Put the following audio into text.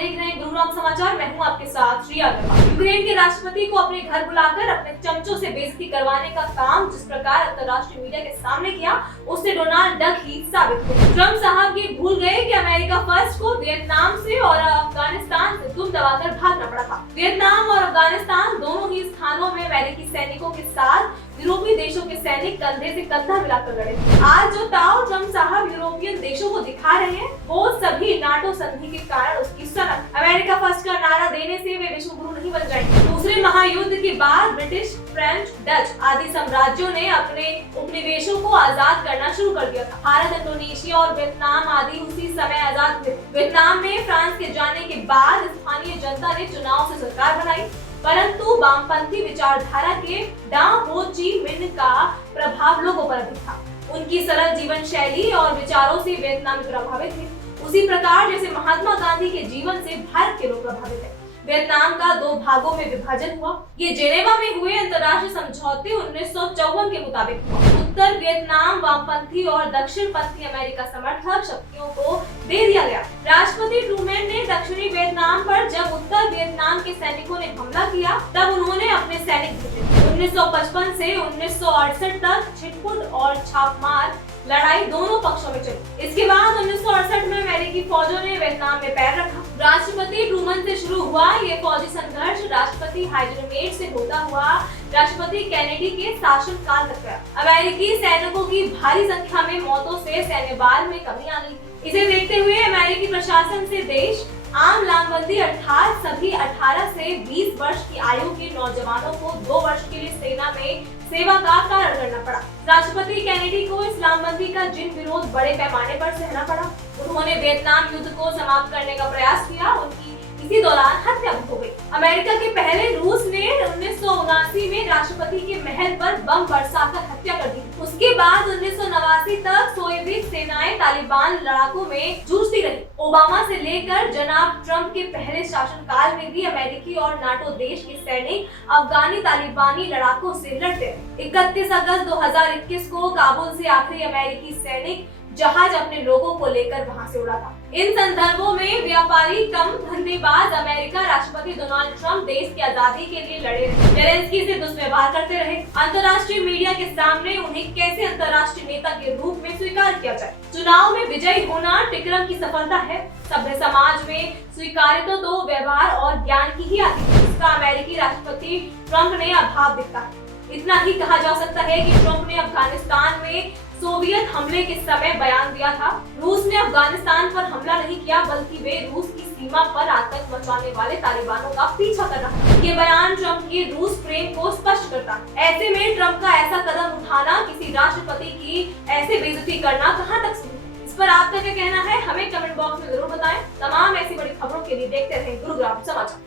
देख रहे हैं गुरुग्राम समाचार। मैं हूं आपके साथ श्रिया अग्रवाल। यूक्रेन के राष्ट्रपति को अपने घर बुलाकर अपने चमचों से बेइज्जती करवाने का काम जिस प्रकार अंतर्राष्ट्रीय मीडिया के सामने किया, उससे डोनाल्ड डक ही साबित हुए। ट्रंप साहब ये भूल गए कि अमेरिका फर्स्ट को वियतनाम से और अफगानिस्तान से दुम दबाकर भागना पड़ा था। वियतनाम और अफगानिस्तान दोनों ही स्थानों में अमेरिकी सैनिकों के साथ यूरोपीय देशों के सैनिक कंधे से कंधा मिलाकर लड़े। आज जो ताव ट्रंप साहब यूरोपियन देशों को दिखा रहे हैं, वो सभी नाटो संधि के कारण उसकी सनक। अमेरिका फर्स्ट का नारा देने से वे विश्व गुरु नहीं बन जाएंगे। दूसरे महायुद्ध के बाद ब्रिटिश, फ्रेंच, डच आदि साम्राज्यों ने अपने उपनिवेशों को आजाद करना शुरू कर दिया था। भारत, इंडोनेशिया और वियतनाम आदि उसी समय आजाद हुए। वियतनाम में फ्रांस के जाने के बाद स्थानीय जनता ने चुनाव से सरकार बनाई, परंतु वामपंथी विचारधारा के डां हो ची मिन्ह का प्रभाव लोगों पर अधिक था। उनकी सरल जीवन शैली और विचारों से वियतनाम प्रभावित थे, उसी प्रकार जैसे महात्मा गांधी के जीवन से भारत के लोग प्रभावित हैं। वियतनाम का दो भागों में विभाजन हुआ। ये जेनेवा में हुए अंतर्राष्ट्रीय समझौते 1954 के मुताबिक हुआ। उत्तर वियतनाम वामपंथी और दक्षिणपंथी अमेरिका समर्थक शक्तियों को दे दिया गया। राष्ट्रपति ट्रूमैन ने दक्षिणी वियतनाम पर जब उत्तर वियतनाम के सैनिकों ने हमला किया, तब उन्होंने अपने सैनिक भेजे। 1955 से 1968 तक छिटपुट और छापमार लड़ाई दोनों पक्षों में चली। इसके बाद 1968 में अमेरिकी फौजों ने वियतनाम में पैर रखा। राष्ट्रपति ट्रूमन से शुरू हुआ ये फौजी संघर्ष राष्ट्रपति हाइजनमेट से होता हुआ राष्ट्रपति कैनेडी के शासनकाल तक गया। अमेरिकी सैनिकों की भारी संख्या में मौतों से सैन्य बल में कमी आ गई। इसे देखते हुए अमेरिकी प्रशासन से देश आम लामबंदी अर्थात सभी 18 से 20 वर्ष की आयु के नौजवानों को 2 वर्ष के लिए सेना में सेवा का कारण करना पड़ा। राष्ट्रपति कैनेडी को इस लामबंदी का जिन विरोध बड़े पैमाने पर सहना पड़ा, उन्होंने वियतनाम युद्ध को समाप्त करने का प्रयास किया। उनकी इसी दौरान हत्या हो गई। अमेरिका के पहले रूस ने 1979 में राष्ट्रपति के महल पर बम बरसाकर हत्या कर दी। उसके बाद 1989 तक सोवियत सेनाएं तालिबान लड़ाकों में जूझती रही। ओबामा से लेकर जनाब ट्रंप के पहले शासनकाल में भी अमेरिकी और नाटो देश के सैनिक अफगानी तालिबानी लड़ाकों से लड़ते रहे। 31 अगस्त 2021 को काबुल से आखिरी अमेरिकी सैनिक जहाज अपने लोगों को लेकर वहां से उड़ा था। इन संदर्भों में व्यापारी कम धंधेबाज अमेरिका राष्ट्रपति डोनाल्ड ट्रंप देश की आजादी के लिए लड़े रहे, जेलेंस्की से दुष्व्यवहार करते रहे। अंतर्राष्ट्रीय मीडिया के सामने उन्हें कैसे अंतर्राष्ट्रीय नेता के रूप में स्वीकार किया जाए। चुनाव में विजयी होना टिकरम की सफलता है। सभ्य समाज में स्वीकार्यता तो व्यवहार और ज्ञान की ही आती है, इसका अमेरिकी राष्ट्रपति ट्रंप ने अभाव दिखता है। इतना ही कहा जा सकता है कि ट्रंप ने अफगानिस्तान में सोवियत हमले के समय बयान दिया था। रूस ने अफगानिस्तान पर हमला नहीं किया, बल्कि वे रूस की सीमा पर आतंक मचाने वाले तालिबानों का पीछा कर रहा था। ये बयान ट्रंप के रूस प्रेम को स्पष्ट करता है। ऐसे में ट्रंप का ऐसा कदम उठाना, किसी राष्ट्रपति की ऐसे बेइज्जती करना कहां तक सही है? इस पर आपका क्या कहना है, हमें कमेंट बॉक्स में जरूर बताएं। तमाम ऐसी बड़ी खबरों के लिए देखते रहें गुरुग्राम समाचार।